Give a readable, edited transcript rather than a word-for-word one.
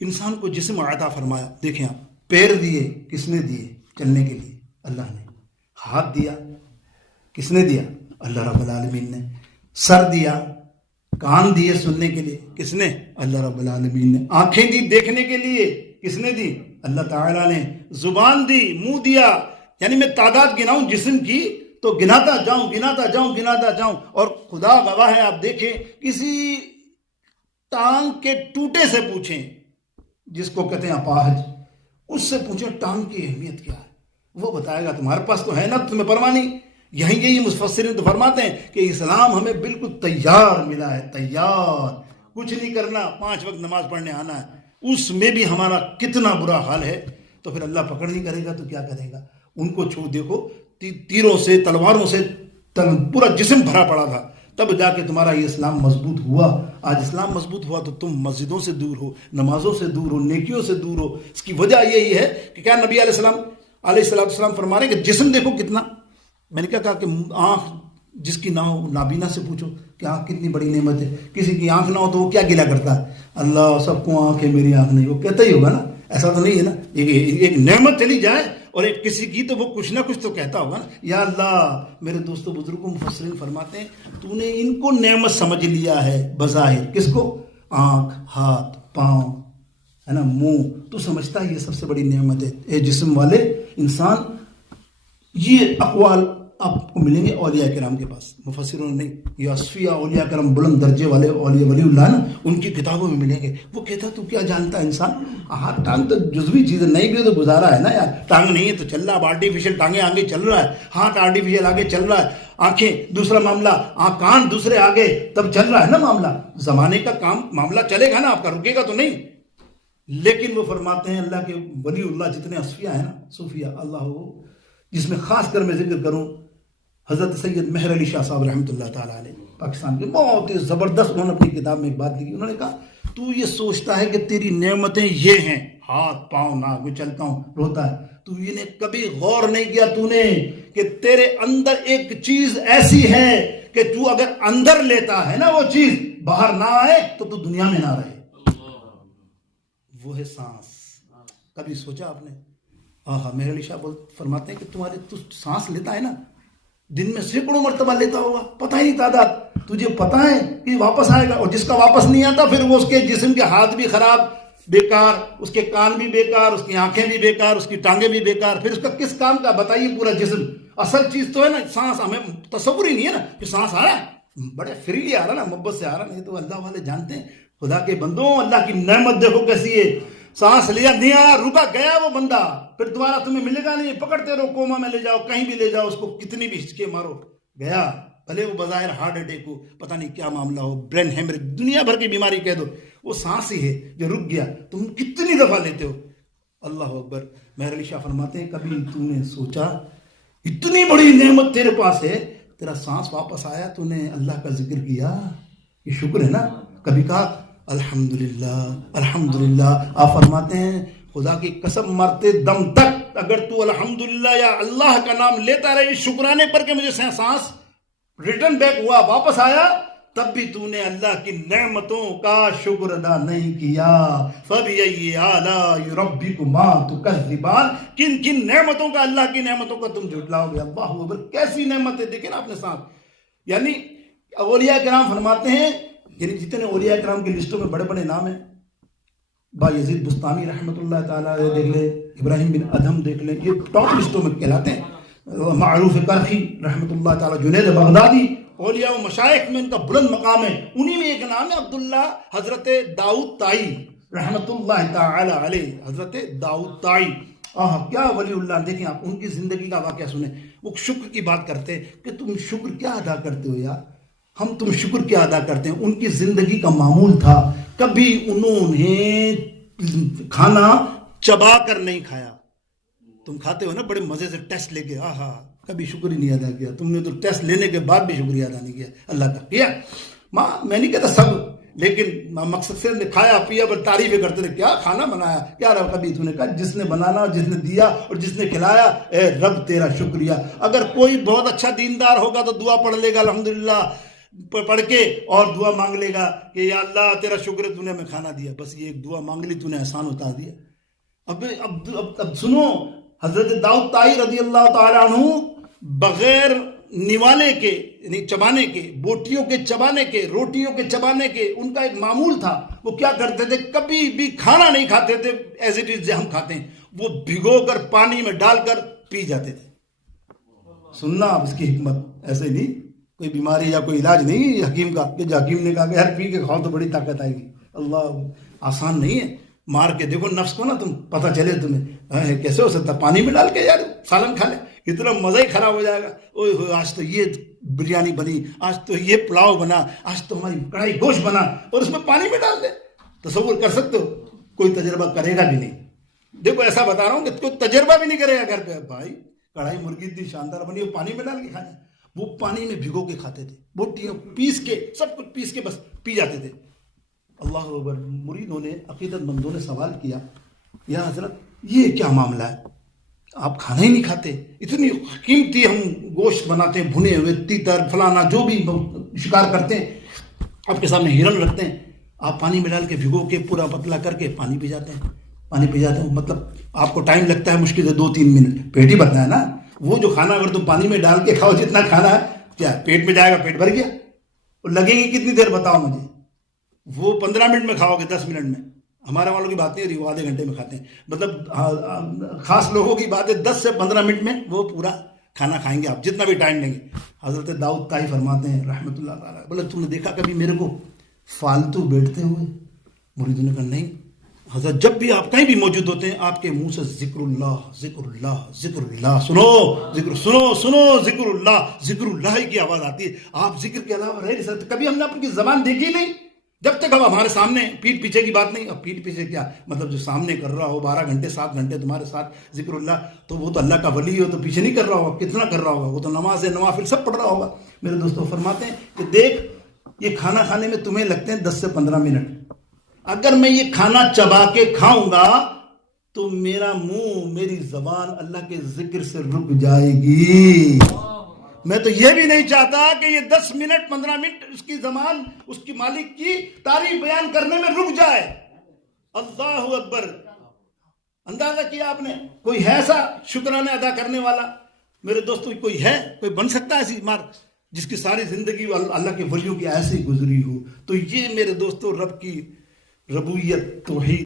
انسان کو جسم عطا فرمایا. دیکھیں آپ, پیر دیے کس نے دیے؟ چلنے کے لیے اللہ نے. ہاتھ دیا کس نے دیا؟ اللہ رب العالمین نے. سر دیا, کان دیے سننے کے لیے کس نے؟ اللہ رب العالمین نے. آنکھیں دی دیکھنے کے لیے کس نے دی؟ اللہ تعالیٰ نے. زبان دی, منہ دیا. یعنی میں تعداد گناؤں جسم کی تو گناتا جاؤں. اور خدا گواہ ہے, آپ دیکھیں کسی ٹانگ کے ٹوٹے سے پوچھیں, جس کو کہتے ہیں اپاہج, اس سے پوچھیں ٹانگ کی اہمیت کیا ہے, وہ بتائے گا. تمہارے پاس تو ہے نا, تمہیں پرواہ نہیں. یہی مفسرین تو فرماتے ہیں کہ اسلام ہمیں بالکل تیار ملا ہے, تیار. کچھ نہیں کرنا, 5 وقت نماز پڑھنے آنا ہے. اس میں بھی ہمارا کتنا برا حال ہے. تو پھر اللہ پکڑ نہیں کرے گا تو کیا کرے گا؟ ان کو چھوڑ دیکھو, تیروں سے, تلواروں سے پورا جسم بھرا پڑا تھا, تب جا کے تمہارا یہ اسلام مضبوط ہوا. آج اسلام مضبوط ہوا تو تم مسجدوں سے دور ہو, نمازوں سے دور ہو, نیکیوں سے دور ہو. اس کی وجہ یہی ہے کہ کیا نبی علیہ السلام فرما رہے ہیں کہ جسم دیکھو کتنا. میں نے کیا کہا کہ آنکھ جس کی نہ ہو, نابینا سے پوچھو کہ آنکھ کتنی بڑی نعمت ہے. کسی کی آنکھ نہ ہو تو وہ کیا گلا کرتا ہے؟ اللہ سب کو آنکھ ہے, میری آنکھ نہیں. وہ کہتا ہی ہوگا نا, ایسا تو نہیں ہے نا. ایک نعمت چلی جائے اور ایک کسی کی تو وہ کچھ نہ کچھ تو کہتا ہوگا نا, یا اللہ. میرے دوستوں بزرگوں مفسرین فرماتے ہیں تو نے ان کو نعمت سمجھ لیا ہے بظاہر. کس کو؟ آنکھ, ہاتھ, پاؤں, ہے نا, منہ. تو سمجھتا ہے یہ سب سے بڑی نعمت ہے. اے جسم والے انسان, یہ اقوال آپ کو ملیں گے اولیاء کرام کے پاس, مفسروں نہیں. یہ اصفیاء اولیاء کرام بلند درجے والے اولیاء ولی اللہ نا, ان کی کتابوں میں ملیں گے. وہ کہتا تو کیا جانتا ہے انسان, ہاتھ ٹانگ تو جزوی چیز ہے, نہیں بھی تو گزارا ہے نا یار. ٹانگ نہیں ہے تو چل رہا, اب آرٹیفیشل ٹانگیں آگے چل رہا ہے, ہاتھ آرٹیفیشل آگے چل رہا ہے, آنکھیں دوسرا معاملہ, کان دوسرے آگے, تب چل رہا ہے نا معاملہ. زمانے کا کام معاملہ چلے گا نا, آپ کا رکے گا تو نہیں. لیکن وہ فرماتے ہیں اللہ کے ولی اللہ جتنے اصفیاء ہیں نا, صوفیاء, اللہ ہو, جس میں خاص کر میں ذکر کروں حضرت سید مہر علی شاہ صاحب رحمۃ اللہ تعالیٰ علیہ, پاکستان کے بہت ہی زبردست. انہوں نے اپنی کتاب میں ایک بات لکھی, انہوں نے کہا تو یہ سوچتا ہے کہ تیری نعمتیں یہ ہیں, ہاتھ, پاؤں, ناک, میں چلتا ہوں, روتا ہے, تو یہ نے کبھی غور نہیں کیا تو نے کہ تیرے اندر ایک چیز ایسی ہے کہ تو اگر اندر لیتا ہے نا وہ چیز, باہر نہ آئے تو دنیا میں نہ رہے. وہ ہے سانس. کبھی سوچا آپ نے؟ مہر علی شاہ فرماتے ہیں کہ تو سانس لیتا ہے نا, دن میں سینکڑوں مرتبہ لیتا ہوگا, پتہ ہی نہیں تعداد. تجھے پتہ ہے کہ واپس آئے گا, اور جس کا واپس نہیں آتا پھر وہ اس کے جسم کے ہاتھ بھی خراب, بیکار, اس کے کان بھی بیکار, اس کی آنکھیں بھی بیکار, اس کی ٹانگیں بھی بیکار. پھر اس کا کس کام کا بتائیے پورا جسم. اصل چیز تو ہے نا سانس. ہمیں تصور ہی نہیں ہے نا کہ سانس آ رہا ہے, بڑے فریلی آ رہا نا, محبت سے آ رہا. نہیں تو اللہ والے جانتے ہیں. خدا کے بندوں, اللہ کی نعمت دیکھو کیسی ہے. سانس لیا, نہیں آیا, رکا, گیا وہ بندہ, پھر دوبارہ تمہیں ملے گا نہیں. پکڑتے رہو, کوما میں لے جاؤ, کہیں بھی لے جاؤ اس کو, کتنی بھی ہچکے مارو, گیا. بھلے وہ بظاہر ہارٹ اٹیک ہو, پتہ نہیں کیا معاملہ ہو, برین ہیمریج, دنیا بھر کی بیماری کہہ دو, وہ سانس ہی ہے جو رک گیا. تم کتنی دفعہ لیتے ہو. اللہ اکبر. مہر علی شاہ فرماتے ہیں کبھی تو نے سوچا اتنی بڑی نعمت تیرے پاس ہے, تیرا سانس واپس آیا, تو نے اللہ کا ذکر کیا, یہ شکر ہے نا. کبھی کہا الحمدللہ الحمدللہ. آپ فرماتے ہیں خدا کی قسم مرتے دم تک اگر تو الحمدللہ یا اللہ کا نام لیتا رہے شکرانے پر کہ مجھے سانس ریٹرن بیک ہوا, واپس آیا, تب بھی تو نے اللہ کی نعمتوں کا شکر ادا نہیں کیا. فَبِأَيِّ آلَاءِ رَبِّكُمَا تُكَذِّبَانِ, کن کن نعمتوں کا, اللہ کی نعمتوں کا تم جھٹلاؤ گے. اللہ اکبر, کیسی نعمت ہے. دیکھیں نا اپنے ساتھ. یعنی اولیاء کرام فرماتے ہیں, یعنی جتنے اولیاء کرام کی لسٹوں میں بڑے بڑے نام ہیں, با یزید بستانی رحمۃ اللہ تعالیٰ دیکھ لیں, ابراہیم بن ادھم دیکھ لیں, یہ ٹاپ لسٹوں میں کہلاتے ہیں. معروف کرخی رحمۃ اللہ تعالیٰ, جنید بغدادی, اولیاء و مشائخ میں ان کا بلند مقام ہے. انہی میں ایک نام ہے عبداللہ حضرت داؤد طائی رحمۃ اللہ تعالیٰ علیہ. حضرت داؤد طائی, کیا ولی اللہ. دیکھیں آپ ان کی زندگی کا واقعہ سنیں. وہ شکر کی بات کرتے ہیں کہ تم شکر کیا ادا کرتے ہو یار, ہم تم شکر کیا ادا کرتے ہیں. ان کی زندگی کا معمول تھا, کبھی انہوں نے کھانا چبا کر نہیں کھایا. تم کھاتے ہو نا بڑے مزے سے ٹیسٹ لے کے, کبھی شکر ہی نہیں ادا کیا. تم نے تو ٹیسٹ لینے کے بعد بھی شکریہ ادا نہیں کیا اللہ کا. کیا میں نہیں کہتا سب, لیکن مقصد سے نے کھایا پیا پر تعریفیں کرتے رہے, کیا کھانا بنایا, کیا رہا. کبھی تو نے کہا جس نے بنانا, جس نے دیا اور جس نے کھلایا, اے رب تیرا شکریہ. اگر کوئی بہت اچھا دیندار ہوگا تو دعا پڑھ لے گا الحمدللہ, پڑھ کے اور دعا مانگ لے گا کہ یا اللہ تیرا شکر ہے تو نے ہمیں کھانا دیا، بس یہ ایک دعا مانگ لی تو نے احسان اتار دیا۔ اب سنو، حضرت داؤد طائی رضی اللہ تعالیٰ عنہ بغیر نوالے کے، یعنی چبانے کے، بوٹیوں کے چبانے کے، روٹیوں کے چبانے کے، ان کا ایک معمول تھا، وہ کیا کرتے تھے، کبھی بھی کھانا نہیں کھاتے تھے ایز اٹ از ہم کھاتے ہیں، وہ بھگو کر پانی میں ڈال کر پی جاتے تھے۔ سننا اب اس کی حکمت، ایسے نہیں کوئی بیماری یا کوئی علاج نہیں حکیم کا کہ حکیم نے کہا کہ ہر پی کے کھاؤ تو بڑی طاقت آئے گی، اللہ آسان نہیں ہے۔ مار کے دیکھو نفس کو نا تم، پتہ چلے تمہیں کیسے ہو سکتا پانی میں ڈال کے یار سالن کھا لے، اتنا مزہ ہی خراب ہو جائے گا، اوہ ہوئے آج تو یہ بریانی بنی، آج تو یہ پلاؤ بنا، آج تو ہماری کڑھائی گوشت بنا، اور اس میں پانی میں ڈال دے۔ تصور کر سکتے ہو؟ کوئی تجربہ کرے گا بھی نہیں۔ دیکھو ایسا بتا رہا ہوں کہ کوئی تجربہ بھی نہیں کرے گا گھر پہ، بھائی کڑھائی مرغی اتنی شاندار بنی، وہ پانی میں ڈال کے کھانا، وہ پانی میں بھگو کے کھاتے تھے، بوٹیاں پیس کے، سب کچھ پیس کے بس پی جاتے تھے۔ اللہ اکبر۔ مریدوں نے، عقیدت مندوں نے سوال کیا، یا حضرت یہ کیا معاملہ ہے، آپ کھانا ہی نہیں کھاتے، اتنی قیمتی ہم گوشت بناتے ہیں، بھنے ہوئے، تیتر فلانا جو بھی شکار کرتے ہیں، آپ کے سامنے ہرن رکھتے ہیں، آپ پانی میں ڈال کے بھگو کے پورا پتلا کر کے پانی پی جاتے ہیں، پانی پی جاتے ہیں، مطلب آپ کو ٹائم لگتا ہے مشکل سے 2-3 منٹ، پیٹ ہی بھرنا ہے نا۔ وہ جو کھانا اگر تم پانی میں ڈال کے کھاؤ، جتنا کھانا ہے کیا پیٹ میں جائے گا، پیٹ بھر گیا، اور لگے گی کتنی دیر بتاؤ مجھے؟ وہ 15 منٹ میں کھاؤ گے، 10 منٹ میں، ہمارے والوں کی بات نہیں ہو رہی، وہ آدھے گھنٹے میں کھاتے ہیں، مطلب خاص لوگوں کی بات ہے 10 سے 15 منٹ میں وہ پورا کھانا کھائیں گے، آپ جتنا بھی ٹائم لیں گے۔ حضرت داؤد طائی فرماتے ہیں رحمۃ اللہ تعالیٰ، بولے تم نے دیکھا کبھی میرے کو فالتو بیٹھتے ہوئے؟ مریدوں نے کہا نہیں حضرت، جب بھی آپ کہیں بھی موجود ہوتے ہیں آپ کے منہ سے ذکر اللہ ذکر اللہ ذکر اللہ، سنو ذکر، سنو سنو ذکر اللہ کی آواز آتی ہے، آپ ذکر کے علاوہ رہ نہیں سکتے۔ کبھی ہم نے اپنی زبان دیکھی نہیں، جب تک اب ہمارے سامنے، پیٹھ پیچھے کی بات نہیں، اب پیٹھ پیچھے کیا مطلب، جو سامنے کر رہا ہو 12 گھنٹے 7 گھنٹے تمہارے ساتھ ذکر اللہ، تو وہ تو اللہ کا ولی ہو، تو پیچھے نہیں کر رہا ہوگا، کتنا کر رہا ہوگا، وہ تو نماز نوافل سب پڑھ رہا ہوگا۔ میرے دوستوں فرماتے ہیں کہ دیکھ یہ کھانا کھانے میں تمہیں لگتے ہیں 10 سے 15 منٹ، اگر میں یہ کھانا چبا کے کھاؤں گا تو میرا منہ، میری زبان اللہ کے ذکر سے رک جائے گی۔ میں تو یہ بھی نہیں چاہتا کہ یہ 10 منٹ 15 منٹ اس کی زبان، اس کی مالک کی تعریف بیان کرنے میں رک جائے۔ اللہ اکبر۔ اندازہ کیا آپ نے؟ کوئی ہے ایسا شکرانے ادا کرنے والا؟ میرے دوستوں کوئی ہے، کوئی بن سکتا ہے ایسی مار جس کی ساری زندگی اللہ کے ولیوں کی ایسے گزری ہو؟ تو یہ میرے دوستوں رب کی ربوبیت، توحید